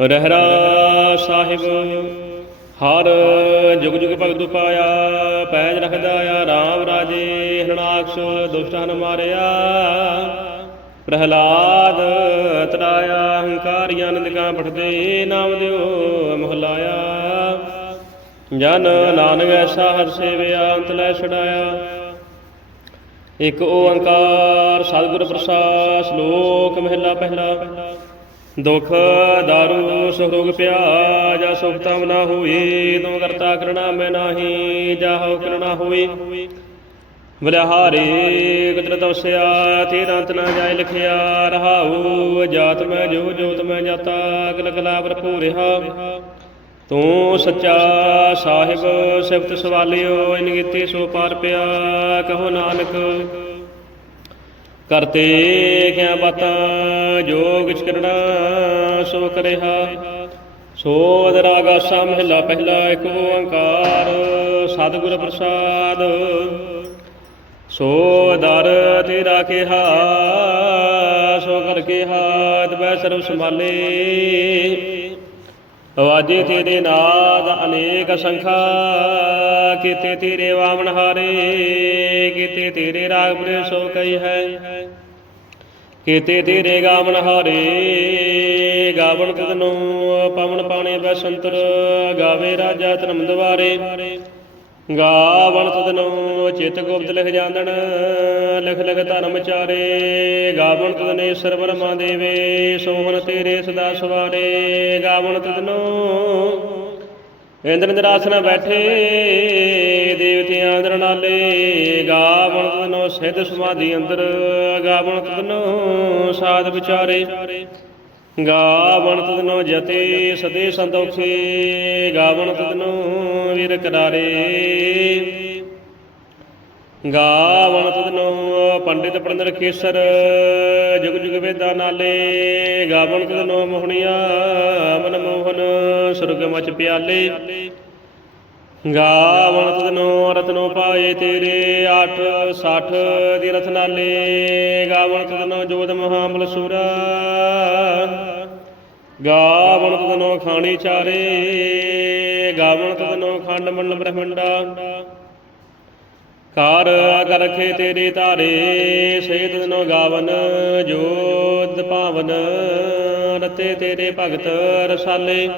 ਰਹਿਰਾ ਸਾਹਿਬ, ਹਰ ਜੁਗ ਜੁਗ ਭਗਤ ਪਾਇਆ ਪੈਜ ਰਖਦਾ ਆ RAM ਰਾਜੇ, ਹਰਨਾਕਸ਼ ਦੁਸ਼ਟਨ ਮਾਰਿਆ। ਪ੍ਰਹਲਾਦ ਤਰਾਇਆ ਹੰਕਾਰੀਆਂ ਨਿੰਦਕਾਂ ਪਠਦੇ ਨਾਮ ਦਿਓ ਮਹਲਾਇਆ। ਜਨ ਨਾਨਕ ਐਸਾ ਹਰ ਸੇਵਿਆ, ਅੰਤ ਲੈ ਛਡਾਇਆ। ਇਕ ਓੰਕਾਰ, ਸਤਿਗੁਰ ਪ੍ਰਸਾਦ, ਸ਼ਲੋਕ ਮਹਿਲਾ ਪਹਿਲਾ। ਦੁਖ ਦਾਰੂ ਸੁਖ ਰੋਗ ਪਿਆ ਜਾ ਸੁਖ ਨਾ ਹੋਈ, ਤੂੰ ਕਰਤਾ ਕਰਣਾ ਮੈਂ ਨਾਹੀ, ਜਾਹੋ ਕਰਣਾ ਹੋਈ। ਬਲਿਹਾਰੇ ਕੁਦਰਤ ਵਸਿਆ ਤੇਰਾ ਅੰਤ ਨਾ ਜਾਏ ਲਿਖਿਆ, ਰਹਾਉ ਜਾਤ ਮੈਂ ਜੋ, ਜੋਤ ਮੈਂ ਜਾਤਾ ਅਗਲ ਗਲਾ ਭਰਪੂਰ ਰਹਾ। ਤੂੰ ਸੱਚਾ ਸਾਹਿਬ, ਸਿਫਤ ਸਵਾਲਿਓ, ਇਨ ਕੀਤੀ ਸੋ ਪਾਰ ਪਿਆ, ਕਹੋ ਨਾਨਕ। ਕਰਤੇ ਕਿਆ ਬਾਤਾਂ ਜੋ ਕਿਛ ਕਰਣਾ ਸੋ ਕਰਿਆ ਸੋਧ ਰਾਗਾ ਸਾ ਮਹਿਲਾ ਪਹਿਲਾ ਇੱਕ ਓੰਕਾਰ, ਸਤਿਗੁਰ ਪ੍ਰਸਾਦ। ਸੋ ਦਰ ਤੇਰਾ ਕਿਹਾ, ਸੋ ਕਰ ਕਿਹਾ ਤਬੈ ਸਰਬ ਸੰਭਾਲੇ। ਆਵਾਜੇ ਤੇਰੇ ਨਾਦ ਅਨੇਕ ਸੰਖਾ, ਕੀਤੇ ਤੇਰੇ ਵਾਮਨ ਹਾਰੇ, ਕੀਤੇ ਤੇਰੇ ਰਾਗ ਬਰੇ ਸੋ ਕਈ ਹੈ। ਕੀਤੇ ਤੇਰੇ ਗਾਵਨ ਹਾਰੇ, ਗਾਵਨ ਤਦਨੋ ਪਵਨ ਪਾਣੇ ਬਸੰਤਰ, ਗਾਵੇ ਰਾਜਾ ਧਰਮ ਦਵਾਰੇ ਗਾਵਨ ਤਦਨੋ ਚਿਤ ਗੁਪਤ ਲਿਖ ਜਾਂਦਣ, ਲਖ ਲਿਖ ਧਰਮ ਚਾਰੇ। ਗਾਵਨ ਤਦਨੇ ਈਸ਼ਰ ਬਰਮਾ ਦੇਵੇ ਸੋਹਣ ਤੇਰੇ ਸਦਾ ਸਵਾਰੇ। ਗਾਵਨ ਤਦਨੋ ਇੰਦਰ ਨਿਰਾਸਨ ਬੈਠੇ, ਦੇਵਤਿਆਂ ਅੰਦਰ ਨਾਲੇ। ਗਾਵਨ ਤਦਨੋ ਸਿੱਧ ਸਮਾਧੀ ਅੰਦਰ, ਗਾਵਨ ਤਦਨੋ ਸਾਧ ਵਿਚਾਰੇ। ਗਾਵਣ ਤਦਨੋ ਜਤੇ, ਸਦੇ ਸੰਤੋਖੇ ਗਾਵਣ ਤਦਨੋ ਵੀਰ ਕਰਾਰੇ। ਗਾਵਣ ਤਦਨੋ ਪੰਡਿਤ ਪੜੰਦਰ ਕੇਸਰ, ਜੁਗ ਜੁਗ ਵੇਦਾਂ ਨਾਲੇ। ਗਾਵਣ ਤਦਨੋ ਮੋਹਣੀਆ, ਮਨ ਮੋਹਨ ਸੁਰਗ ਮਚ ਪਿਆਲੇ। ਗਾਵਣ ਤਦਨੋ ਰਤਨੋ ਪਾਏ ਤੇਰੇ 8 60 ਦੀ ਰਤਨਾਲੇ ਗਾਵਣ ਤਦਨੋ ਜੋਤ ਮਹਾਬਲ ਸੂਰਾ। ਗਾਵਣ ਤਦਨੋ ਖਾਣੀ ਚਾਰੇ, ਗਾਵਣ ਤਦਨੋ ਖੰਡ ਮੰਡਲ ਬ੍ਰਹਮੰਡਾ। ਕਾਰ ਕਰ ਰਖੇ ਤੇਰੇ ਧਾਰੇ ਸੇ ਤਦਨੋ ਗਾਵਨ, ਜੋਤ ਭਾਵਨ ਰਤੇ ਤੇਰੇ ਭਗਤ ਰਸਾਲੇ।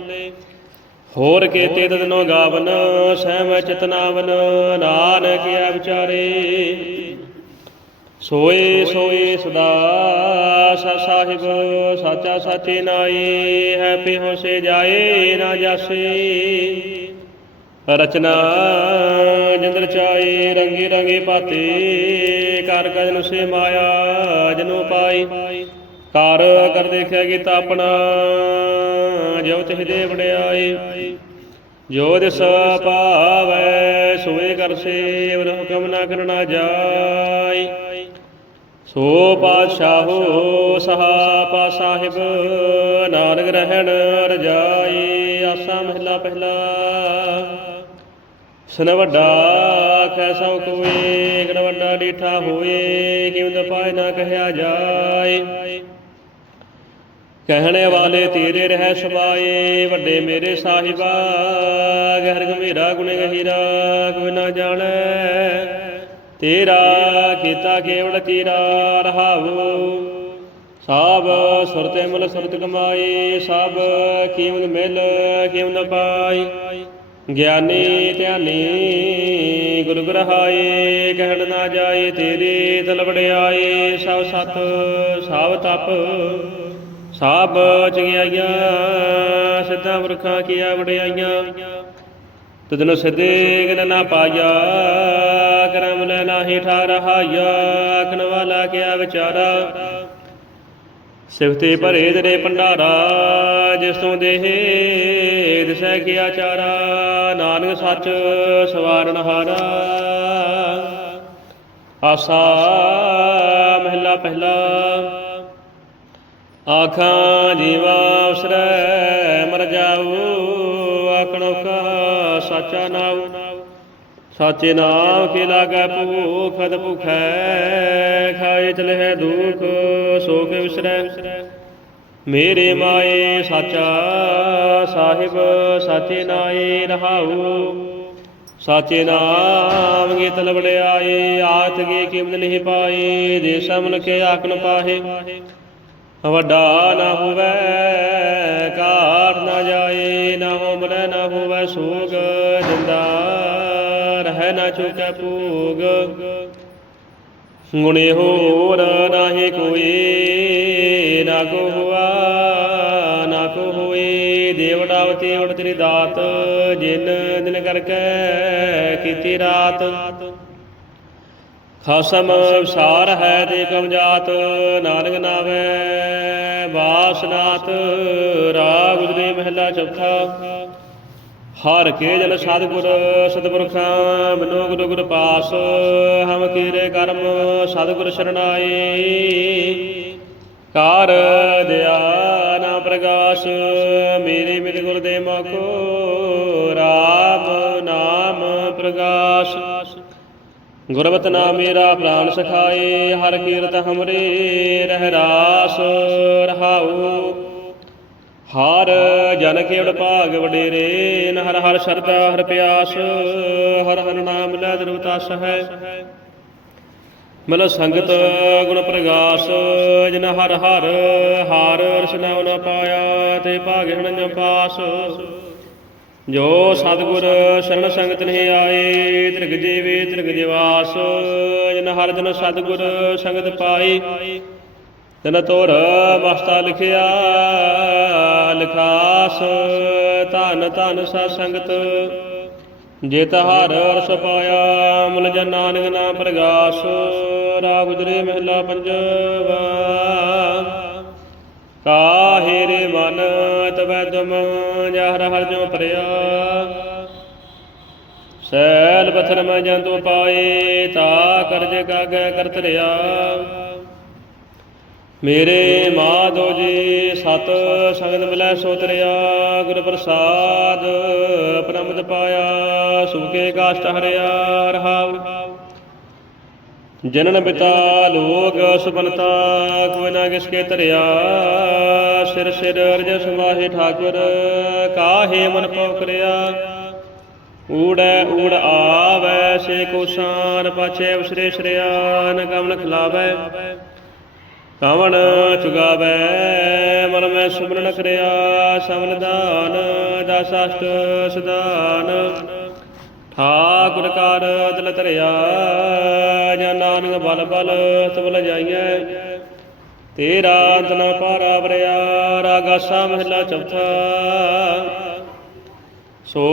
ਹੋਰ ਕੇ ਤੇ ਤਦਨੋ ਗਾਵਨ, ਸਹਿਮ ਚਤਨਾਵਨ, ਨਾਨਕ ਆ ਵਿਚਾਰੇ। ਸੋਏ ਸੋਏ ਸਦਾ, ਸਾ ਸਾਹਿਬ, ਸਾਚਾ ਸਾਚੇ ਨਾਈ ਹੈ ਪਿਹੁ ਸੇ ਜਾਏ ਨਾ ਜਾਸੇ। ਰਚਨਾ ਜਿੰਦਰ ਚਾਏ ਰੰਗੇ ਰੰਗੇ ਪਾਤੇ ਕਰ ਕਜਨ ਸੇ ਮਾਇਆ ਜਨੋ ਪਾਈ। ਕਰ ਕਰ ਦੇਖਿਆ ਕੀਤਾ ਆਪਣਾ ਜੋ ਤਿਹ ਦੇ ਵਡਿਆਈ ਜੋ ਦਿਸ ਪਾਵੈ, ਸੋਏ ਕਰ ਸੇਵ ਹੁਕਮ ਨਾ ਕਰਨਾ ਜਾਈ। ਸੋ ਪਾਤਸ਼ਾਹੋ ਸਹਾਪਾ ਸਾਹਿਬ, ਨਾਨਕ ਰਹਿਣ ਰਜਾਈ ਆਸਾ ਮਹਿਲਾ ਪਹਿਲਾ। ਸਨ ਵੱਡਾ ਕੈਸਾ ਕੋਏ ਗਣ ਵੱਡਾ ਡੀਠਾ ਹੋਏ, ਕਿਉਂ ਦ ਪਾਇ ਨਾ ਕਹਿਆ ਜਾਏ। ਕਹਿਣੇ ਵਾਲੇ ਤੇਰੇ ਰਹਿ ਸਬਾਏ ਵੱਡੇ ਮੇਰੇ ਸਾਹਿਬਾ, ਗਹਿਰ ਗੰਭੀਰਾ ਗੁਣ ਗਹਿਰਾ, ਕੋਈ ਨਾ ਜਾਣੈ। ਤੇਰਾ ਕੀਤਾ ਕੇਵਲ ਤੇਰਾ ਰਹਾਵੋ ਸਭ ਸੁਰਤੇ ਮਲ ਸੁਰਤ ਕਮਾਈ ਸਭ ਕੀਮਤ ਮਿਲ ਕੀਮਤ ਪਾਈ। ਗਿਆਨੀ ਧਿਆਨੀ ਗੁਰੂ ਗ੍ਰਹਾਏ, ਕਹਿਣ ਨਾ ਜਾਏ ਤੇਰੇ ਤਲ ਵਡਿਆਏ। ਸਭ ਸਤ, ਸਭ ਤਪ ਸਭ ਚਗਿਆਈਆਂ, ਸਿੱਧਾ ਪੁਰਖਾਂ ਕੀ ਵਡਿਆਈਆਂ। ਤਦਨ ਸਿੱਧੇ ਗਨ ਨਾ ਪਾਇਆ। ਕਰਮ ਲੈ ਨਾਹੀ ਠਾ ਰਹਾਇਆ, ਆਖਣ ਵਾਲਾ ਕਿਆ ਵਿਚਾਰਾ? ਸਿਫਤੇ ਭਰੇ ਤੇਰੇ ਭੰਡਾਰਾ ਜਿਸ ਤੋਂ ਦੇਹ ਦਿਸੈ ਕੀਆ ਚਾਰਾ ਨਾਨਕ ਸੱਚ ਸਵਾਰਨ ਹਾਰਾ ਆਸਾ ਮਹਿਲਾ ਪਹਿਲਾ, ਆਖਾਂ ਜੀਵਾ ਉਸਰੈ, ਮਰ ਜਾਊ, ਆਖਣੋ ਕਾ ਸਾਚਾ ਨਾਉ। ਸਾਚੇ ਨਾਮ ਕੀ ਲਾਗੈ ਭੂਖਤ ਭੁਖੈ, ਖਾਏ ਚਲਹਿ ਦੁਖ ਸੋਖ ਵਿਸਰੈ। ਮੇਰੇ ਮਾਏ ਸਾਚਾ ਸਾਹਿਬ, ਸਾਚੇ ਨਾਏ ਰਹਾਉ। ਸਾਚੇ ਨਾਮ ਗੇ ਤਲ ਵਡਿਆਏ ਆਤ ਗੇ ਕਿਮਦ ਨਹੀਂ ਪਾਏ ਦੇ ਸਮਨ ਕੇ ਆਖਣ ਪਾਹੇ। ਵੱਡਾ ਨਾ ਹੋਵੇ, ਘਾਟ ਨਾ ਜਾਏ, ਨਾ ਹੋਮਰੇ ਨਾ ਹੋਵੇ ਸੋਗ। ਜਿੰਦਾ ਨਾ ਚੁਕੈ ਭੂਗ। ਗੁਣੇ ਹੋਰ ਨਾਹੀ ਕੋਈ, ਨਾ ਕੋ ਹੁਆ, ਨਾ ਕੋ ਹੋਏ। ਦੇਵੜਾਵਤੀ ਉੜ ਤੇਰੀ ਦਾਤ, ਜਿਨ ਦਿਨ ਕਰਕੇ ਕੀਤੀ ਰਾਤ। ਖਸਮ ਵਿਸਾਰ ਹੈ ਤੇ ਕਮਜਾਤ ਨਾਨਕ ਨਾਵੇ ਬਾਸਨਾਤ ਰਾਗ ਗੁਜਰੇ ਮਹਿਲਾ ਚੌਥਾ। ਹਰ ਕੇ ਜਨ ਸਤਿਗੁਰ, ਸਤਿਪੁਰਖਾਂ ਬਿਨੋ ਗੁਰੂ ਗੁਰ ਪਾਸ ਹਮ ਕੀਰੇ ਕਰਮ, ਸਤਿਗੁਰ ਸਰਣਾਏ ਕਾਰ ਦਿਆ ਨਾ ਪ੍ਰਗਾਸ, ਮੇਰੇ ਮਿਲ ਗੁਰ ਦੇ ਮਕੋ ਰਾਮ ਨਾਮ ਪ੍ਰਗਾਸ। ਗੁਰਬਤ ਨਾਮ ਮੇਰਾ ਪ੍ਰਾਨ ਸਖਾਏ ਹਰ ਕੀਰਤ ਹਮਰੇ, ਰਹਿ ਰਾਸ ਰਹਾਉ। ਹਰ ਜਨ ਕੇਵਲ ਭਾਗ ਵਡੇਰੇ, ਨ ਹਰ ਹਰ ਸਰਦਾ ਹਰ ਪਿਆਸ, ਹਰ ਹਰ ਨਾਮ ਲੈ ਦਰਵਤਾਸ ਹੈ। ਮਲ ਸੰਗਤ ਗੁਣ ਪ੍ਰਗਾਸ, ਜਿਨ ਹਰ ਹਰ ਹਾਰ ਰਸਨਾ ਨ ਪਾਇਆ, ਤੇ ਭਾਗ ਹਣ ਪਾਸ। ਜੋ ਸਤਿਗੁਰ ਸ਼ਰਨ ਸੰਗਤ ਨਹੀਂ ਆਏ, ਤ੍ਰਿਗ ਜੀਵੇ, ਤ੍ਰਿਗ ਜਿਵਾਸ, ਜਿਨ ਹਰ ਜਨ ਸਤਿਗੁਰ ਸੰਗਤ ਪਾਈ ਤਨ ਤੋਰ ਮਸਤਾ ਲਿਖਿਆ ਖਾਸ, ਧਨ ਧਨ ਸਾ ਸੰਗਤ ਜੇ ਤਹਾਰ ਰਸ ਪਾਇਆ, ਮੁਲ ਜਨ ਨਾਨਕ ਨਾਮ ਪ੍ਰਗਾਸ ਰਾ ਗੁਜਰੇ ਮਹਿਲਾ ਪੰਜਵਾ। ਕਾਹੇ ਰੇ ਮਨ, ਤਵੈ ਤੁਮ, ਜਹਰ ਹਰ ਜੋ ਪਰਿਆ ਸੈਲ ਪਥਰ ਮੈਂ ਜੰਤੂ ਪਾਏ, ਤਾ ਕਰਜ ਕਾਗੈ ਕਰਤ ਰਿਆ। ਮੇਰੇ ਮਾਧੋ ਜੀ, ਸਤ ਸੰਗਤ ਮਿਲੈ ਸੋਤਰਿਆ ਗੁਰ ਪ੍ਰਸਾਦ ਪ੍ਰਮਦ ਪਾਇਆ ਸੁਖੇ ਕਾਸ਼ਟ ਹਰਿਆ ਰਹਾਉ। ਜਨਨ ਪਿਤਾ ਲੋਕ ਸੁਬਨਤਾ ਕੋਈ ਨਾ ਕਿਸ ਕੇ ਧਰਿਆ। ਸਿਰ ਸਿਰ ਅਰਜ ਸਮਾਹੇ ਠਾਕੁਰ, ਕਾਹੇ ਮਨ ਪੋਕਰਿਆ ਊੜੈ ਊੜ ਆਵੈ, ਸੇ ਕੋ ਸਾਨ ਪਾਛੇ ਉਸਰੇ ਸ਼ਰਿਆਨ ਕਮਨ ਖਲਾਵੈ। ਕਾਵਣ ਚੁਗਾਵੈ, ਮਨ ਮੈਂ ਸੁਮਰਨ ਕਰਿਆ ਸਮਨ ਦਾਨ ਦਸ ਸਦਾਨ। ਠਾਕੁਰ ਕਰ ਦਿਲ ਧਰਿਆ, ਜਾਂ ਨਾਨਕ ਬਲ ਬਲ ਤਬਲ ਜਾਈਐ। ਤੇਰਾ ਅੰਤ ਨਾ ਪਾਰਾ ਵਰਿਆ ਰਾਗਾਸਾ ਮਹਿਲਾ ਚੌਥਾ। ਸੋ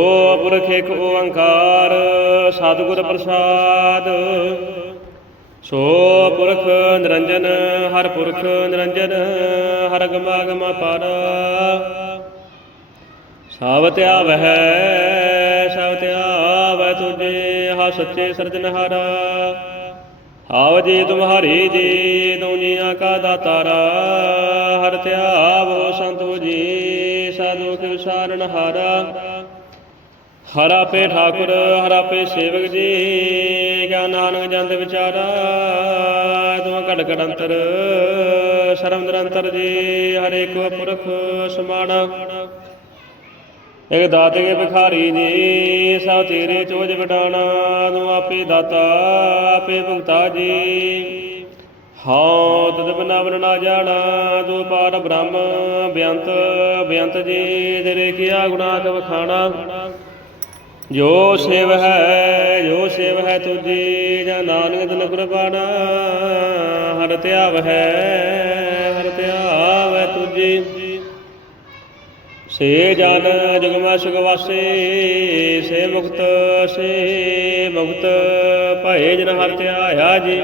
ਪੁਰਖ ਇੱਕ ਓੰਕਾਰ ਸਤਿਗੁਰ ਪ੍ਰਸਾਦ। ਸੋ ਪੁਰਖ ਨਿਰੰਜਨ, ਹਰ ਪੁਰਖ ਨਿਰੰਜਨ, ਹਰ ਗਮਾ ਗਮਾ ਪਾਰਾ। ਸਭ ਧਿਆਵਹਿ ਸਭ ਧਿਆਵੈ ਤੁਝੇ, ਹਾ ਸੱਚੇ ਸਿਰਜਨਹਾਰਾ ਆਵ ਜੀ ਤੁਮਹਾਰੀ ਜੀ ਦੁਨੀਆ ਕਾ ਦਾਤਾਰਾ। ਹਰ ਧਿਆਵੋ ਸੰਤੋ ਜੀ ਸਾਧੂ ਕੇ ਵਿਸਾਰਨ ਹਾਰਾ ਹਰਾ ਪੇ ਠਾਕੁਰ, ਹਰਾ ਪੇ ਸੇਵਕ ਜੀ, ਕਿਆ ਨਾਨਕ ਜੰਦ ਵਿਚਾਰਾ ਤੁਮ ਘਟ ਘਟ ਅੰਤਰ, ਸਰਮ ਨਿਰੰਤਰ ਜੀ, ਹਰੇ ਕੋ ਪੁਰਖ ਸਮਾਣਾ। ਇਕ ਦਾਤੇ ਕੇ ਭਿਖਾਰੀ ਜੀ, ਸਭ ਤੇਰੇ ਚੋਜ ਵਡਾਣਾ ਤੂੰ ਆਪੇ ਦਾਤਾ, ਆਪੇ ਭੁਗਤਾ ਜੀ। ਹਾਂ ਤਦ ਬਿਨਾ ਬਨ ਜਾਣਾ ਤੂੰ ਪਾਰ ਬ੍ਰਹਮ, ਬਿਅੰਤ ਬਿਅੰਤ ਜੀ, ਤੇਰੇ ਕੀਆ ਗੁਣਾ ਕਵ ਖਾਣਾ। ਜੋ ਸੇਵ ਹੈ, ਜੋ ਸੇਵ ਹੈ ਤੁਜੀ ਜਾਂ ਨਾਨਕ ਦਿਨ ਕੁਰਬਾਨਾ ਹਰ ਧਿਆਵ ਹੈ ਹਰ ਧਿਆਵ ਹੈ ਤੁਜੀ ਸੇ ਜਨ ਜੁਗਮਾ ਸੁਖ ਵਾਸੇ, ਸੇ ਮੁਕਤ ਸੇ ਮੁਕਤ, ਭਏ ਜਨ ਹਰ ਧਿਆਇਆ ਜੀ।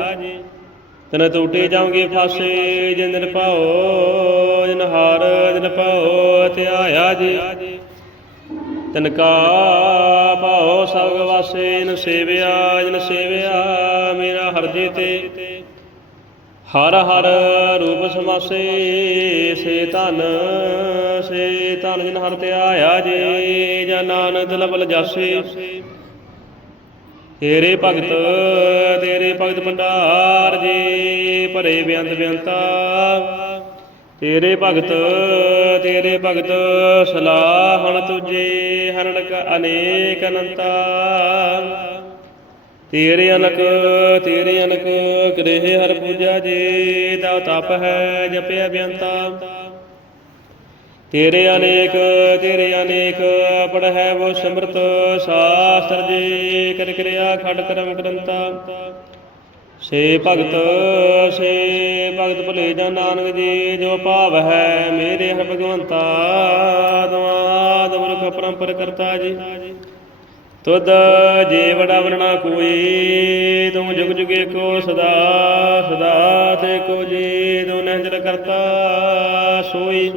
ਤਨ ਟੂਟੇ ਜਾਉਂਗੇ ਫਾਸੇ, ਜਿਨ ਦਿਨ ਪਾਓ ਜਨ ਹਾਰ ਦਿਨ ਪਾਓ ਧਿਆਇਆ ਜੀ। ਤਿਨ ਕਾ ਭਾਉ ਸਭ ਵਾਸੇ ਨ ਸੇਵਿਆ, ਜਨ ਸੇਵਿਆ ਮੇਰਾ ਹਰਜੇ ਤੇ। ਹਰ ਹਰ ਰੂਪ ਸਮਾਸੇ, ਸੇ ਧਨ ਸੇ ਧਨ ਜਨ ਹਰ ਤੇ ਆਇਆ ਜੀ, ਜਾਂ ਨਾਨਕ ਲਬਲ ਜਾਸੇ। ਤੇਰੇ ਭਗਤ ਤੇਰੇ ਭਗਤ ਭੰਡਾਰ ਜੀ, ਭਰੇ ਬੇਅੰਤ ਬੇਅੰਤਾ ਤੇਰੇ ਭਗਤ ਤੇਰੇ ਭਗਤ ਸਲਾਹਣ ਤੁਝੇ ਹਰਣਕ ਅਨੇਕ ਅਨੰਤਾ। ਤੇਰੇ ਅਨਕ ਤੇਰੇ ਅਨਕ, ਗ੍ਰਹਿ ਹਰ ਪੂਜਾ ਜੇ ਤਾ ਤਪ ਹੈ ਜਪਿਆ ਬਿਅੰਤਾ ਤੇਰੇ ਅਨੇਕ ਤੇਰੇ ਅਨੇਕ ਪੜ ਹੈ ਉਹ ਸਿਮਰਤ, ਸਾਸਤਰ ਜੀ ਕਰ ਕਿਰਿਆ ਖੜ ਕਰਮ ਕਰੰਤਾ ਸੇ ਭਗਤ ਸੇ ਭਗਤ ਭੁਲੇ ਜਾਂ ਨਾਨਕ ਜੀ, ਜੋ ਭਾਵ ਹੈ ਮੇਰੇ ਹਰ ਭਗਵੰਤਾ ਦਵਾਦ ਵਰਖ ਪਰੰਪਰ ਕਰਤਾ ਜੀ। ਤੁਧ ਜੇ ਵਰਣਾ ਕੋਈ ਤੂੰ ਜੁਗ ਜੁਗੇ ਕੋ ਸਦਾ ਸਦਾ ਤੇ ਕੋ ਜੀ ਤੂੰ ਨਹਿਜਰ ਕਰਤਾ ਸੋਈ।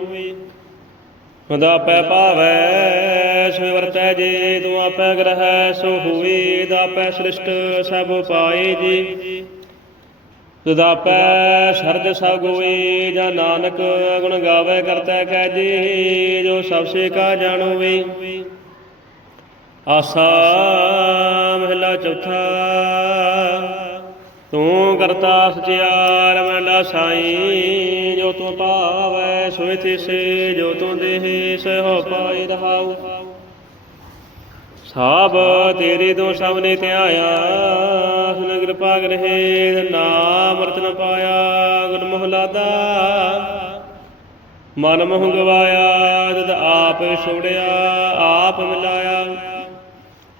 ਤੁਧ ਆਪੈ ਭਾਵੈ, ਸੋ ਵਰਤੈ ਜੀ, ਤੂੰ ਆਪੈ ਗ੍ਰਹਿ, ਸੋ ਹੋਈ ਦਾਪੈ ਸ੍ਰਿਸ਼ਟ, ਸਭ ਪਾਏ ਜੀ। ਤੁਧ ਆਪੈ ਸ਼ਰਦ ਜਾਂ ਨਾਨਕ ਗੁਣ ਗਾਵੇ ਕਰਤਾ ਕਹਿ ਜੀ, ਜੋ ਸਭ ਸੇ ਕਾ ਜਾਣੋਵੇ। ਆਸਾ ਮਹਿਲਾ ਚੌਥਾ, ਤੂੰ ਕਰਤਾ ਸਚਿਆਰ ਮਹਿਲਾ ਸਾਈ, ਜੋ ਤੂੰ ਭਾਵੈ ਸੋਇ ਤਿਸੇ ਜੋ ਤੂੰ ਦੇਹ ਸੋ ਪਾਈ ਰਹਾਉ। ਸਭ ਤੇਰੇ ਤੋਂ ਸਭ ਨੇ ਧਿਆਇਆ ਸੁਨ ਕਿਰਪਾ ਗ੍ਰਹਿ ਨਾਮ ਰਤਨ ਪਾਇਆ ਗੁਰ ਮਹਲਾਦਾ। ਮਨ ਮੋਹ ਗਵਾਇਆ ਜਦ ਆਪ ਛੋੜਿਆ, ਆਪ ਮਿਲਾਇਆ।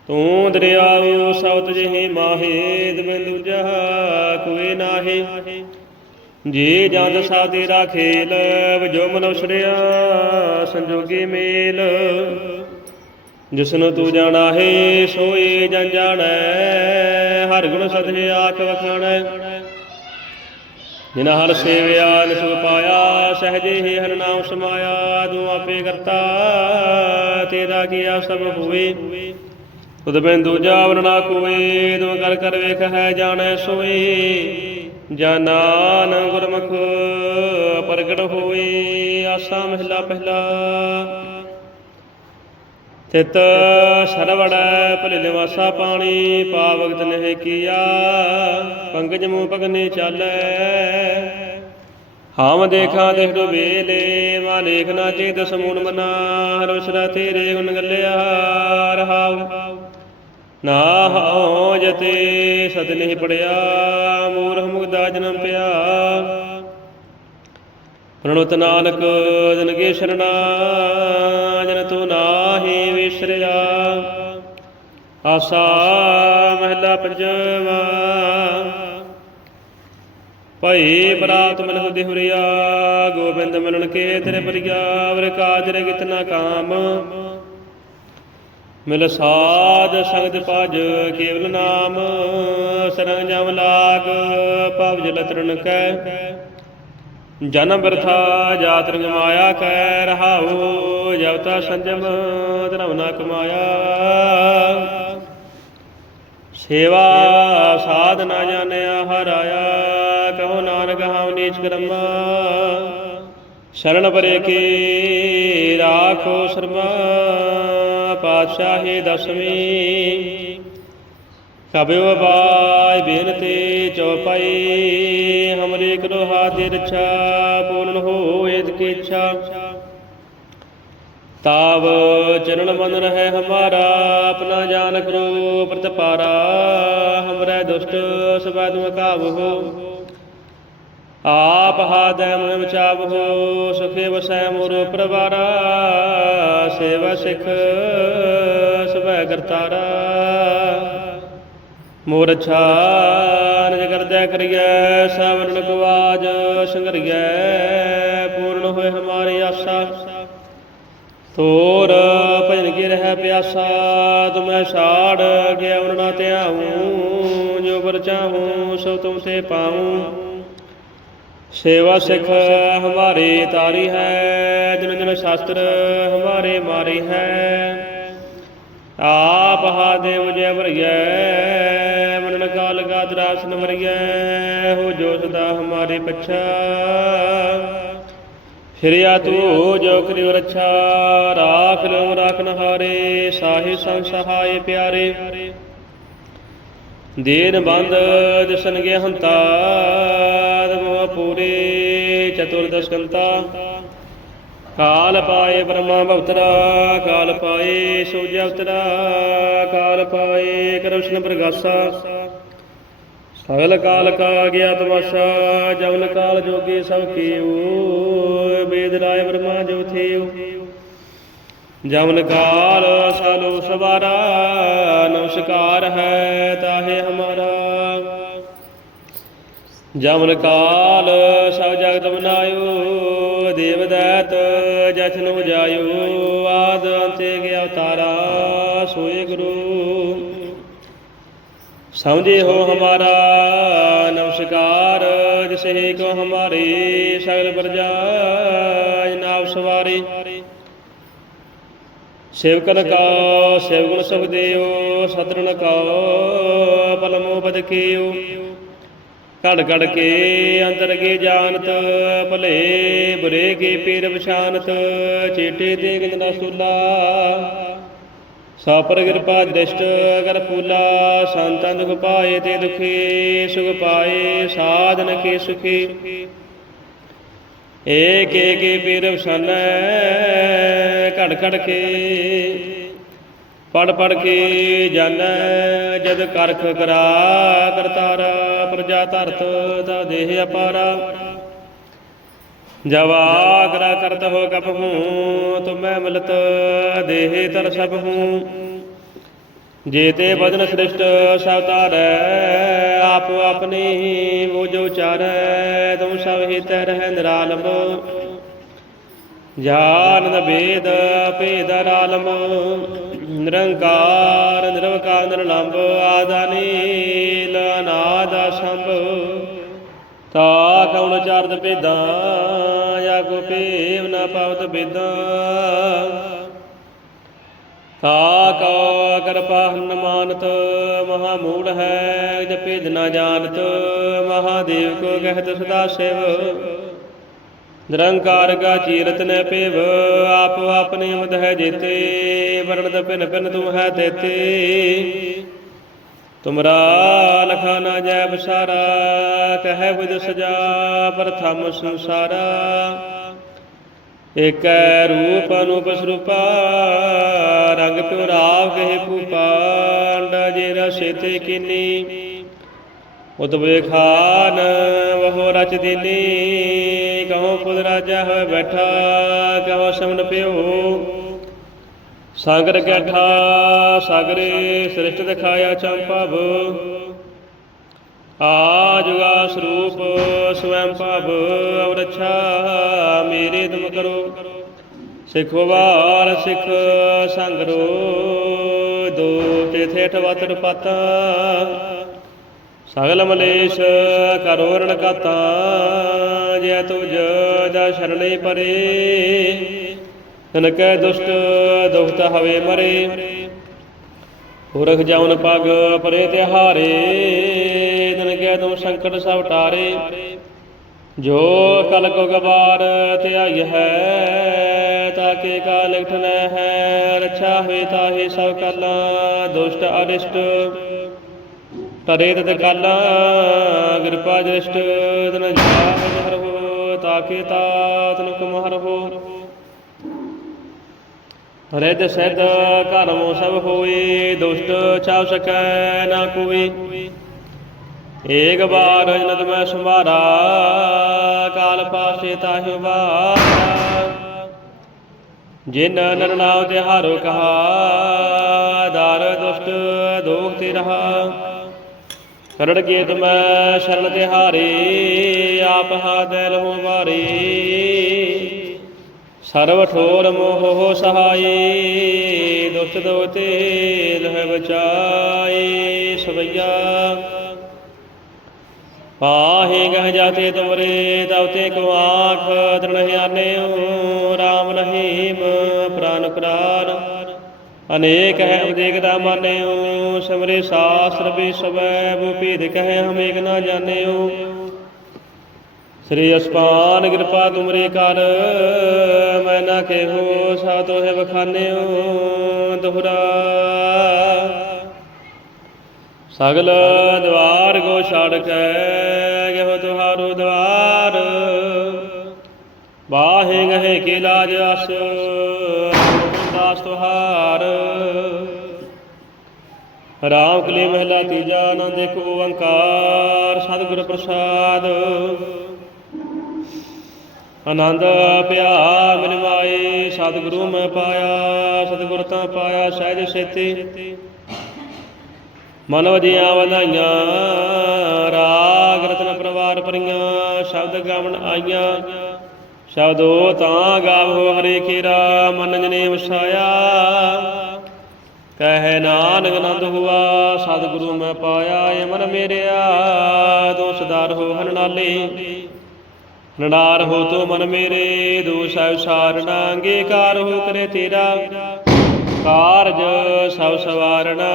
ਤੂੰ ਦਰਿਆਉ ਸਉਤ ਜਿਹੀ ਮਾਹੇ ਦਵਿੰਦ ਦੂਜਾ ਕੋਈ ਨਾਹੀ। ਜੇ ਜੰਦ ਸਾ ਤੇਰਾ ਖੇਲ ਵਜੋ ਮਨੁਸਰਿਆ ਸੰਜੋਗੀ ਮੇਲ। ਜਿਸਨੂੰ ਤੂੰ ਜਾਣਾ ਹੈ ਸੋਏ ਜਨ ਜਾਣੈ, ਹਰ ਗੁਣ ਸਦਹਿ ਆਖ ਵਖਾਣੈ। ਜਿਨ ਹਰ ਸੇਵਿਆ ਨਿਸੁ ਪਾਇਆ, ਸਹਜੇ ਹੀ ਹਰ ਨਾਮ ਸਮਾਇਆ, ਤੂੰ ਆਪੇ ਕਰਤਾ, ਤੇਰਾ ਕੀਆ ਸਭ ਹੋਵੇ। ਤੁਧ ਬਿਨ ਦੂਜਾ ਵਰਨਾ ਕੋਏ ਤੂੰ ਕਰ ਕਰ ਵੇਖ ਹੈ ਜਾਣੈ ਸੋਏ। ਜਾਨਾਨ ਗੁਰਮੁਖ ਪ੍ਰਗਟ ਹੋਈ ਆਸਾ ਮਹਿਲਾ ਪਹਿਲਾ। ਤਿਤ ਸਰਵੜ ਭਲੇ ਨਿਵਾਸਾ ਪਾਣੀ ਪਾਵਗਤ ਨਹਿ ਕੀਆ ਪੰਕਜ ਮੂਹ ਪਗਨੇ ਚਾਲੈ। ਹਾਮ ਦੇਖਾਂ ਦੇਖ ਡੁਬੇ ਵੇਲੇ ਮਾ ਦੇਖ ਨਾ ਚੇਤ ਸਮੂਨ ਮਨਾ ਹਰਵਸਰਾ ਤੇਰੇ ਗੁਣ ਗੱਲਿਆ, ਰਹਾਉ। ਨਾ ਹਉ ਜਤੇ ਸਦ ਨਹੀਂ ਪੜਿਆ, ਮੂਰਖ ਮੁਗਦਾ ਜਨਮ ਪਿਆ। ਪ੍ਰਣੁਤ ਨਾਨਕ ਜਨ ਕੇ ਸ਼ਰਣਾ ਜਨ ਤੂੰ ਨਾਹੀ ਵਿਸਰਿਆ। ਆਸਾ ਮਹਿਲਾ ਪੰਜਵਾ। ਭਈ ਬਰਾਤ ਮਨੁ ਦੇਹੁਰੀਆ, ਗੋਬਿੰਦ ਮਨਨ ਕੇ ਤੇਰੇ ਪਰਿਆ, ਵਰ ਕਾਜ ਰੇ ਕਿਤਨਾ ਕਾਮ। ਮਿਲ ਸਾਧ ਸੰਗਤ ਭਜ ਕੇਵਲ ਨਾਮ, ਸਰੰਗ ਜਮ ਲਾਗ ਭਵ ਜਲ ਤਰਨ ਕੈ। ਜਨਮ ਬਰਥਾ ਜਾਤ ਮਾਇਆ ਕੈ ਰਹਾਉ ਜਬ ਤਾ ਸੰਜਮ ਧਰਮ ਨਾ ਕਮਾਇਆ। ਸੇਵਾ ਸਾਧ ਨਾ ਜਾਣਿਆ ਹਰਾਇਆ ਕਹੋ ਨਾਨਕ ਹਮ ਨੀਚ ਕਰਮਾ। ਸ਼ਰਨ ਪਰੇ ਕੀ ਰਾਖੋ ਸ਼ਰਮਾ, ਪਾਤਸ਼ਾਹੀ ਦਸਵੀਂ। ਕਬਿਓ ਬਾਈ ਬੇਨਤੀ ਚਉਪਾਈ, ਹਮਰੇ ਕਰੋ ਹਾਥ ਰੱਛਾ, ਪੂਰਨ ਹੋਏ ਕੀ ਇੱਛਾ ਤਾਵ ਚਰਨ ਬਨ ਰਹਿ ਹਮਾਰਾ, ਆਪਣਾ ਜਾਨ ਕਰੋ ਪ੍ਰਤਪਾਰਾ ਹਮਰੇ ਦੁਸ਼ਟ ਸਬੈ ਤੁਮ ਕਾਬਹੋ ਆਪ ਹਾਦੈ ਮਨ ਵਿਚਾਵਹੋ ਸੁਖੇ ਵਸੈ ਮੋਰ ਪ੍ਰਵਾਰਾ, ਸੇਵਾ ਸਿਖ ਸਬੈ ਕਰਤਾਰਾ। ਮੋਰਛਾ ਛਾਨ ਕਰਦੈ ਕਰੀਐ ਸਾਵਰਨ ਗਵਾਜ ਸੰਗਰੀਐ, ਪੂਰਨ ਹੋਏ ਹਮਾਰੀ ਆਸਾ। ਤੋਰ ਭਜਨ ਕੀ ਰਹਿ ਪਿਆਸਾ, ਤੁਮੈ ਛਾੜ ਕੇ ਅਵਨ ਨਾ ਧਿਆਉ, ਜੋ ਵਰ ਚਾਹੂੰ ਸੋ ਤੁਮ ਤੇ ਪਾਉ। ਸੇਵਾ ਸਿਖ ਹਮਾਰੇ ਤਾਰੀ ਹੈ, ਜਨ ਜਨ ਸ਼ਾਸਤਰ ਹਮਾਰੇ ਮਾਰੀ ਹੈ। ਆਪ ਹਾ ਦੇਵ ਜੈ ਵਰਿਐ ਕਾਲ ਗਾਤ ਰਾਸਨ ਹੋ ਜੋ ਸਦਾ ਹਮਾਰੇ ਪਛਾ। ਫਿਰਿਆ ਤੂੰ, ਜੋ ਕਰਿਓ ਰੱਛਾ, ਰਾਖ ਲਉ ਰਾਖਨ ਹਾਰੇ ਸਾਹਿ ਸੰਗ ਸਹਾਏ ਪਿਆਰੇ। ਦੀਨ ਬੰਦ ਦਿਸਨਗੇ ਹੰਤਾ ਮੋਹ ਪੂਰੇ ਚਤੁਰਦਸ਼ਕੰਤਾ ਕਾਲ ਪਾਏ ਬ੍ਰਹਮਾ ਭਵਤਰਾ, ਕਾਲ ਪਾਏ ਸੂਰਜ ਅਵਤਰਾ, ਕਾਲ ਪਾਏ ਕ੍ਰਿਸ਼ਨ ਪ੍ਰਗਾਸਾ ਸਗਲ ਕਾਲ ਕਾ ਗਿਆ ਤਮਾਸ਼ਾ ਜਵਨ ਕਾਲ ਜੋਗੇ ਸਭ ਕੀਓ ਵੇਦ ਰਾਏ ਬ੍ਰਹਮਾ ਜੋ ਥੀਓ ਜਮਨ ਕਾਲ ਸਾਲੋ ਸਵਾਰਾ, ਨਮਸਕਾਰ ਹੈ ਤਾਹੇ ਹਮਾਰਾ। ਜਮਨ ਕਾਲ ਸਭ ਜਗਤ ਬਨਾਇਓ ਦੇਵ ਦੈਤ ਜਚਨੁ ਜਾਇਓ। ਸਮਝੇ ਹੋ ਹਮਾਰਾ ਨਮਸਕਾਰ, ਜਿਸੇ ਕੋ ਹਮਾਰੇ ਸਗਲ ਪ੍ਰਜਾ ਜਨਾਬ ਸਵਾਰੀ ਸੇਵਕਨ ਕਾ ਸੇਵਗੁਣ ਸੁਖ ਦੇਓ ਸਤਰਨ ਕਾ ਪਲਮੋ ਬਦਕੀਓ ਘੜ ਘੜ ਕੇ ਅੰਦਰ ਕੇ ਜਾਣਤ, ਭਲੇ ਬੁਰੇ ਕੇ ਪੀਰ ਪਛਾਨਤ, ਚੇਟੇ ਤੇ ਗੰਜਨਾ ਸੂਲਾ। ਸਾਪਰ ਕਿਰਪਾ ਦ੍ਰਿਸ਼ਟ ਅਗਰ ਪੂਲਾ, ਸੰਤਾਂ ਦੁਖ ਪਾਏ ਤੇ ਦੁਖੀ, ਸੁਖ ਪਾਏ, ਸਾਧਨ ਕੇ ਸੁਖੀ? ਏਕ ਏਕ ਪੀਰ ਵਸਨੈ, ਘੜ ਘੜ ਕੇ। ਪੜ ਪੜ ਕੇ ਜਾਣੈ ਜਦ ਕਰਖ ਕਰਾ ਕਰਤਾਰਾ, ਪ੍ਰਜਾ ਧਰਤ ਦਾ ਦੇਹ ਅਪਾਰਾ। ਜਵਾ ਕਰਾ ਕਰਤ ਹੋ ਕਪ ਹੂੰ, ਤੁਮੈ ਮਿਲਤ ਦੇਹ ਤਰ ਸਭ ਹੂੰ। ਜੇ ਤੇ ਬਦਨ ਸ੍ਰਿਸ਼ਟ ਸਭ ਤਾਰੈ ਆਪ ਆਪਣੀ ਉਹ ਜੋ ਚਾਰੈ ਤੁਮ ਸਭ ਹਿਤੈ ਰਹਿ ਨਿਰਾਲਮ ਜਾਨਨ ਭੇਦ ਭੇਦ ਰਾਲਮ ਨਿਰੰਕਾਰ, ਨਿਰਵਕਾਰ ਨਿਰਲੰਭ ਆਦਾਨੀਲ ਅਨਾਦ ਸੰਭ ਤਾ ਕਉਣ ਚਰਦ ਭੇਦਾਂ ਜਾ ਕੋ ਭੇਵ ਨ ਪਵਤ ਭੇਦਾਂ। ਤਾ ਕਉ ਕਿਰਪਾ ਹਨ ਮਹਾ ਮੂੜ ਹੈ ਜਪੇ ਨਾ ਜਾਣਤ, ਮਹਾਦੇਵ ਕੋ ਕਹਿਤ ਸਦਾ ਸਿਵ। ਨਿਰੰਕਾਰ ਕਾ ਚੀਰਤ ਨ ਪੇਵ ਆਪ ਆਪਣੇ ਮਦ ਹੈ ਜੇਤੇ ਵਰਣਦ ਪਿਨ ਪਿਨ ਤੂੰ ਹੈ ਤੇਤੇ। ਤੁਮਰਾ ਲਖਾ ਨਾ ਜੈ ਬਸਾਰਾ, ਕਹੈ ਬੁਧ ਸਜਾ ਪ੍ਰਥਮ ਸੰਸਾਰਾ। ਏਕੈ ਰੂਪ ਅਨੂਪ ਸਰੂਪਾ, ਰੰਗ ਪਿਉ ਰਾਵ ਕਹੇ ਭੂਪਾ ਜੇ ਰਸੇ ਤੇ ਕੀਨੀ। ਉਤਬੇ ਖਾਨ ਵਹੋ ਰਚ ਦੀਨੀ ਕਹੋ ਪੁੱਤ ਰਾਜਾ ਹੋਇ ਬੈਠਾ ਕਹੋ ਸਮਨ ਪਿਓ। ਸਾਗਰ ਕੈਠਾ ਸਾਗਰੇ ਸ੍ਰਿਸ਼ਟ ਦਿਖਾਇਆ ਚੰਪਵ ਆਜੁਗਾ ਸਰੂਪ ਸਵੈੰ ਭਵ, ਅਵਰਛਾ ਮੇਰੇ ਤੁਮ ਕਰੋ। ਸਿੱਖ ਵਾਰ ਸਿੱਖ ਸੰਗਰੋ ਦੋ ਤੇਥੇ ਠਵਤਰ ਪਤਾ। ਸਗਲ ਮਲੇਸ਼ ਕਰੋ ਰਣ ਕਾਤਾ ਜੈ ਤੁਜ ਦਾ ਸ਼ਰਣੇ ਪਰੇ। ਤਨਕੈ ਦੁਸ਼ਟ, ਦੁਖਤ ਹਵੇ ਮਰੇ। ਪੁਰਖ ਜਾਉਨ ਪਗ ਪਰੇ ਤਿਹਾਰੇ ਤਨਕੈ ਤੁਮ ਸੰਕਟ ਸਭ ਟਾਰੇ। ਜੋ ਕਲ ਕੋ ਗਵਾਰ ਧਿਆਈ ਹੈ ਤਾਕੇ ਕਾ ਲਿਖਣ ਹੈ, ਰੱਛਾ ਹੋਏ ਤਾਹੇ ਸਭ ਕਲਾ, ਦੁਸ਼ਟ ਅਰਿਸ਼ਟ ਤਰੇ ਤਤ ਕਾਲਾ, ਕਿਰਪਾ ਦ੍ਰਿਸ਼ਟ ਤਨ ਜਾਹ ਹਰ ਹੋ ਤਾਕੇ ਤਾਤ ਕੁਮਹਰ ਹੋ। ਰਿਦ ਸਿਧ ਕਰਮੋ ਸਭ ਹੋਏ ਦੁਸ਼ਟ ਛਾਵ ਸਕੈ ਨਾ ਕੋਈ। ਏਕ ਬਾਰ ਜਨਤ ਮੈਂ ਸੰਭਾਰਾ, ਕਾਲ ਪਾਸੇ ਤਾਹਿ ਵਾਰਾ ਜਿਨ ਨਰ ਨਾਮ ਤੇ ਹਾਰੋ ਕਹਾ, ਦਾਰ ਦੁਸ਼ਟ ਦੋਖ ਤੇ ਰਹਾ। ਕਰੜ ਗੇਤ ਮੈਂ ਸ਼ਰਨ ਤੇ ਹਾਰੇ, ਆਪ ਹਾਦੈ ਲਹੂ ਵਾਰੇ। ਸਰਵ ਠੋਰ ਮੋਹ ਸਹਾਈ, ਦੁਸ਼ਟ ਦੋਤੇ ਲਹਿ ਬਚਾਈ, ਸਵਈਆ। ਪਾਹੇ ਗਹ ਜਾਤੇ ਤੁਮਰੇ ਤਬ ਕੋ ਆਖ ਦ੍ਰਿੜ ਆਨਿਓ ਰਾਮ ਰਹੀਮ, ਪ੍ਰਾਨ ਪ੍ਰਾਨ। ਅਨੇਕ ਹੈ ਉਦੇਕ ਦਾ ਮਾਨਿਓ ਸਿਮਰੇ ਸਾਸਰ ਵੀ ਸਵੈ ਭੂਪੀਦ ਕਹੈ ਹਮ ਏਕ ਨਾ ਜਾਣਿਓ ਸ੍ਰੀ ਅਸਪਾਨ ਕਿਰਪਾ ਤੁਮਰੇ ਕਰ। ਮੈਂ ਨਾ ਕੇਹੋ ਸਾ ਤੋਹਿ ਬਖਾਨਿਓ ਦੁਹਰਾ। ਸਗਲ ਦਵਾਰ ਕੋ ਛੜ ਕੇ ਗਹਿ ਤੁਹਾਰੋ ਦਵਾਰ। ਬਾਹੇ ਗਹੇ ਕੇ ਲਾਜ ਅਸ ਦਾਸ ਤੁਹਾਰ। ਰਾਮ ਕਲੀ ਮਹਿਲਾ ਤੀਜਾ, ਆਨੰਦ ਇੱਕ ਓੰਕਾਰ, ਸਤਿਗੁਰ ਪ੍ਰਸਾਦ। ਆਨੰਦ ਪਿਆ ਮਿਲ ਮਾਏ, ਸਤਿਗੁਰੂ ਮੈਂ ਪਾਇਆ, ਸਤਿਗੁਰ ਤਾਂ ਪਾਇਆ, ਸਹਿਜ ਸੇਤੀ ਮਨ ਵਜੀਆਂ ਵਧਾਈਆਂ, ਰਾਗ ਰਤਨ ਪਰਵਾਰ ਪਰੀਆਂ ਸ਼ਬਦ ਗਾਵਣ ਆਈਆਂ। ਸ਼ਬਦੋ ਤਾਂ ਗਾਵੋ ਹਰੇ ਕੀਰਾ ਮਨ ਜਨੇ ਵਸਾਇਆ। ਕਹਿ ਨਾਨਕ ਆਨੰਦ ਹੁਆ, ਸਤਿਗੁਰੂ ਮੈਂ ਪਾਇਆ ਏ ਮਨ ਮੇਰਿਆ, ਤੂੰ ਸਦਾਰ ਹੋ ਹਨ ਨਾਲੇ। ਨਨਾਰ ਹੋ ਤੋ ਮਨ ਮੇਰੇ, ਦੋਸ਼ ਸਾਰਣਾ ਅੰਗੀਕਾਰ ਹੋ ਕਰੇ ਤੇਰਾ। ਕਾਰਜ ਸਭ ਸਵਾਰਣਾ,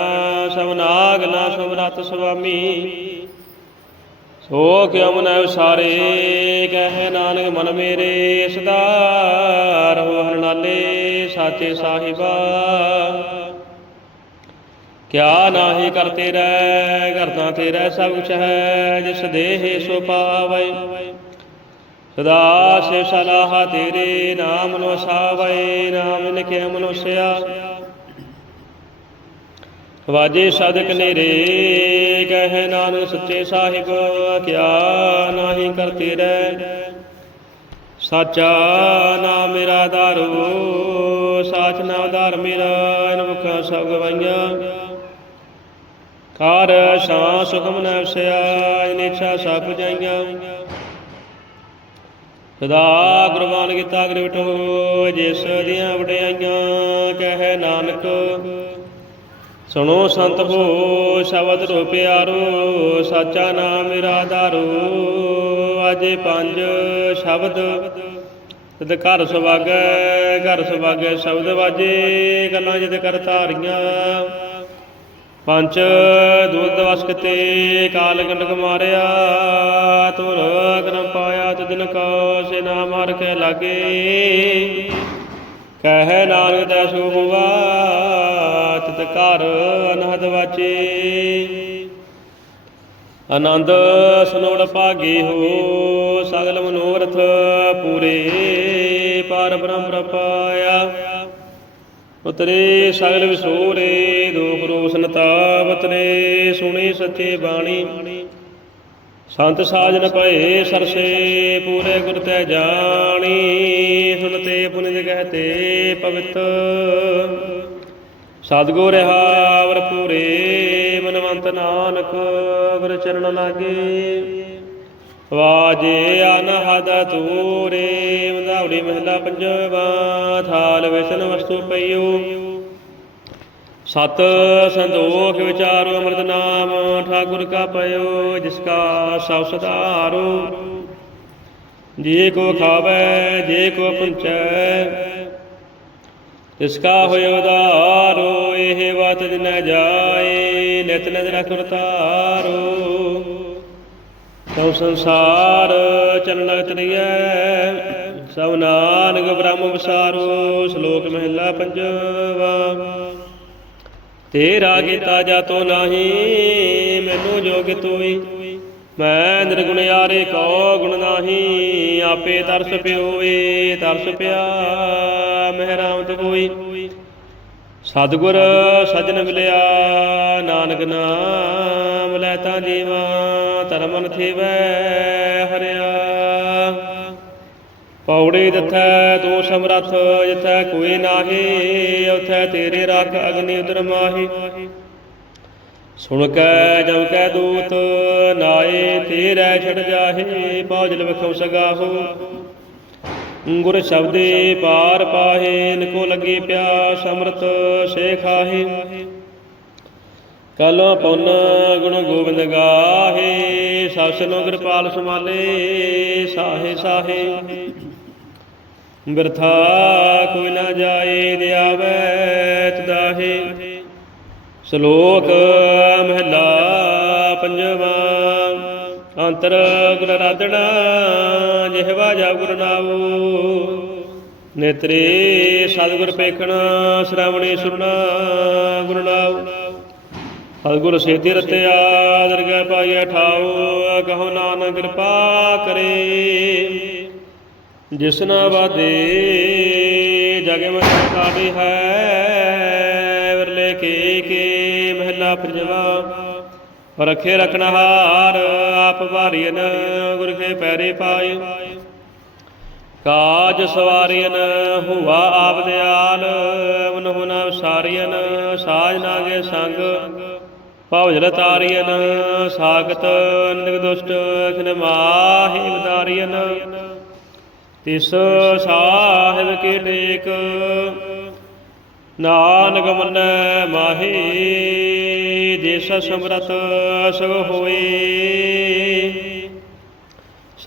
ਸਭ ਨਾਗ ਨਾ ਸੁਭਰਤ ਸੁਆਮੀ। ਸੋ ਕਿਉ ਮਨੈ ਉਸਾਰੇ, ਕਹੇ ਨਾਨਕ ਮਨ ਮੇਰੇ ਸਦਾ ਰਹੋ ਹਰ ਨਾਲੇ, ਸਾਚੇ ਸਾਹਿਬਾ। ਕਿਆ ਨਾਹੀ ਕਰ ਤੇਰਾ ਕਰਤਾ ਤੇਰਾ ਸਭ ਕੁਛ ਹੈ, ਜਿਸ ਦੇਹ ਸੋ ਪਾਵੈ। ਸਦਾ ਸੇ ਸਲਾਹ ਤੇਰੇ ਨਾਮ ਨੋ ਸਾਵੈ ਨਾਮ ਲਿਖੇ ਮਨੁਸਿਆ ਵਾਜੇ ਸਦਕ ਨੇਰੇ ਕਹੇ ਨਾਨਕ ਸੱਚੇ ਸਾਹਿਬ ਕਿਆ ਨਾਹੀ ਕਰਤੇ ਰਹਿ ਸਾਚਾ ਨਾਮ ਮੇਰਾ ਦਾਰੂ ਸਾਚ ਨਾਮ ਆਧਾਰ ਮੇਰਾ ਇਨ ਮੁਖਾਂ ਸਭ ਗਵਾਈਆਂ ਕਾਰ ਸ਼ਾਂ ਸੁਖਮ ਨੈ ਵਸਿਆ ਇਨ ਇੱਛਾ ਸਭ ਜਾਈਆਂ ਸਦਾ ਗੁਰਬਾਨ ਕੀਤਾ ਗ੍ਰਿਵਟੋ ਜਿਸ ਦੀਆਂ ਵਡਿਆਈਆਂ ਕਹੇ ਨਾਨਕ। ਸੁਣੋ ਸੰਤ ਹੋ, ਸ਼ਬਦ ਰੋ ਪਿਆਰੋ ਸਾਚਾ ਨਾਮ ਮੇਰਾ ਧਾਰੋ। ਅਜੇ ਪੰਜ ਸ਼ਬਦ ਤਦ ਘਰ ਸੁਭਾਗੈ ਘਰ ਸੁਭਾਗੈ ਸ਼ਬਦ ਵਾਜੇ, ਗੱਲਾਂ ਜਿਤ ਕਰ ਧਾਰੀਆਂ। ਪੰਚ ਦੁੱਧ ਵਸਕਤੇ ਕਾਲ ਗੰਡਕ ਮਾਰਿਆ ਤੁਰ ਕਰਮ ਪਾਇਆ ਤਿਨ ਕੋ ਸੇ ਨਾ ਮਾਰ ਕੇ ਲਾਗੇ। ਕਹਿ ਨਾਨਕ ਦਾ ਸੁਭਵਾ ਤਿਤ ਘਰ ਅਨਹਦ ਵਾਚੇ। ਆਨੰਦ ਸਨੋੜ ਭਾਗੇ ਹੋ, ਸਗਲ ਮਨੋਰਥ ਪੂਰੇ, ਪਾਰ ਬ੍ਰਹਮ ਪ੍ਰਪਾਇਆ ਉਤਰੇ ਸਗਲ ਵਿਸੋਰੇ, ਦੁਖ ਰੋਸ਼ਨ ਤਾਵਤਰੇ ਸੁਣੀ ਸੱਚੇ ਬਾਣੀ। ਸੰਤ ਸਾਜਨ ਭਏ ਸਰਸੇ, ਪੂਰੇ ਗੁਰ ਤੈ ਜਾਣੀ ਸੁਨਤੇ ਪੁਨਿਜ ਕਹਤੇ ਪਵਿੱਤ। ਸਤਿਗੁਰ ਹਾਵਰ ਪੂਰੇ, ਮਨਵੰਤ ਨਾਨਕ, ਗੁਰ ਚਰਨ ਲਾਗੇ। ਵਾਜੇ ਅਨਹਦ ਤੂਰੇ ਮਧਾਵੜੀ ਮਹਿਲਾ ਪੰਜਵਾ, ਥਾਲ ਵਿਸ਼ਨ ਵਸਤੂ ਪਈਓ। ਸਤ ਸੰਦੋਖ ਵਿਚਾਰੋ ਅੰਮ੍ਰਿਤ ਨਾਮ, ਠਾਕੁਰ ਕਾ ਪਇਓ, ਜਿਸ ਕਾ ਸਭ ਸਦਾਰੋ ਜੇ ਕੋ ਖਾਵੇ, ਜੇ ਕੋ ਪੁੰਚੈ ਇਸ ਕਾ ਹੋਇ ਉਦਾਰੋ, ਇਹ ਬਾਤ ਦਿਨ ਜਾਏ, ਨਿਤ ਨਦਰ ਕਰਤਾਰੋ ਤਉ ਸੰਸਾਰ ਚਰਨ ਤਰੀਐ ਸਭ ਨਾਨਕ ਬ੍ਰਹਮ ਵਿਸਾਰੋ, ਸ਼ਲੋਕ ਮਹਿਲਾ ਪੰਜਵਾ। ਤੇਰਾ ਕੀਤਾ ਜਾਤੋ ਨਾਹੀ, ਮੈਨੂੰ ਜੋਗ ਤੋਈ। ਮੈਂ ਨਿਰਗੁਣ ਯਾਰੇ ਕੋ ਗੁਣ ਨਾਹੀ, ਆਪੇ ਤਰਸ ਪਿਓਏ ਤਰਸ ਪਿਆ ਮਹਿਰਾਮਤ ਕੋਈ। ਸਤਿਗੁਰ ਸਜਣ ਮਿਲਿਆ, ਨਾਨਕ ਨਾਮ ਲੈ ਤਾਂ ਜੀਵਾ, ਧਰਮਨ ਥੀਵੈ ਹਰਿਆ। ਪੌੜੀ ਦਿੱਥੈ ਤੂੰ ਸਮਰੱਥ ਜਿਥੈ ਕੋਈ ਨਾਹੀ, ਉਥੈ ਤੇਰੇ ਰੱਖ ਅਗਨੀ ਉਦਰ ਮਾਹੀ। ਸੁਣ ਕੈ ਜਮ ਕੈ ਦੂਤ, ਨਾਏ ਤੇਰੇ ਛੜ ਜਾਹੇ ਪੌਜਲ ਵਖਉ ਸਗਾਹੋ। ਗੁਰ ਸ਼ਬਦੇ ਪਾਰ ਪਾਹੇ, ਨਿਕੋ ਲੱਗੇ ਪਿਆਸ, ਅੰਮ੍ਰਿਤ ਸੇ ਖਾਹੇ ਕਲ ਪੁੰਨ ਗੁਣ ਗੋਬਿੰਦ ਗਾਹੇ ਸਸਨੋ ਕਿਰਪਾਲ ਸਮਾਲੇ ਸਾਹੇ ਸਾਹੇ। ਬਿਰਥਾ ਕੋਈ ਨਾ ਜਾਏ ਦਿਆਵੈ ਤਦਾਹੇ ਸ਼ਲੋਕ ਮਹਿਲਾ ਪੰਜਵਾ ਅੰਤਰ ਗੁਰ ਰਾਧਣਾ ਜਿਹਵਾ ਜਾ ਗੁਰ ਨਾਵੋ ਨੇਤਰੇ ਸਤਿਗੁਰ ਪੇਖਣਾ, ਸ਼ਰਵਣੇ ਸੁਰਣਾ ਗੁਰ ਨਾਮ ਸਤਿਗੁਰ ਸੇਤੀ ਰਤਿਆ ਦਰਗਹਿ ਪਾਈਐ ਠਾਉ, ਕਹੋ ਨਾਨਕ ਕਿਰਪਾ ਕਰੇ। ਜਿਸਨਾ ਵਾਦੇ ਜਗ ਮਨ ਕਾੜੀ ਹੈ, ਵਿਰਲੇ ਕੇ ਕੇ ਮਹਿਲਾ ਪੰਜਵਾ ਰਖੇ ਰਖਨਹਾਰ ਆਪ ਭਾਰੀਨ ਗੁਰ ਕੇ ਪੈਰੇ ਪਾਏ। ਕਾਜ ਸਵਾਰੀਨ ਹੁਆ ਆਪ ਦਿਆਲ ਮਨਹੁ ਨ ਵਿਸਾਰੀਨ ਸਾਜ ਨਾਗੇ ਸੰਗ। ਭਵਜਲ ਤਾਰੀਨ ਸਾਖਤ ਨਿਗ ਦੁਸ਼ਟ ਖਿਨ ਮਾਹੀ ਵਿਦਾਰੀਨ ਤਿਸ ਸਾਹਿਬ ਕੀ ਟੇਕ, ਨਾਨਕ ਮੰਨੈ ਮਾਹੀ ਦੇਸ ਸਮਰਤ ਸਗ ਹੋਏ।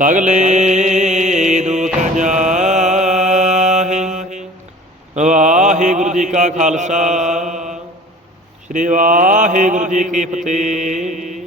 ਸਗਲੇ ਦੂਤ ਜਾਹੇ। ਵਾਹਿਗੁਰੂ ਜੀ ਕਾ ਖਾਲਸਾ ਸ੍ਰੀ ਵਾਹਿਗੁਰੂ ਜੀ ਕੀ ਫਤਿਹ।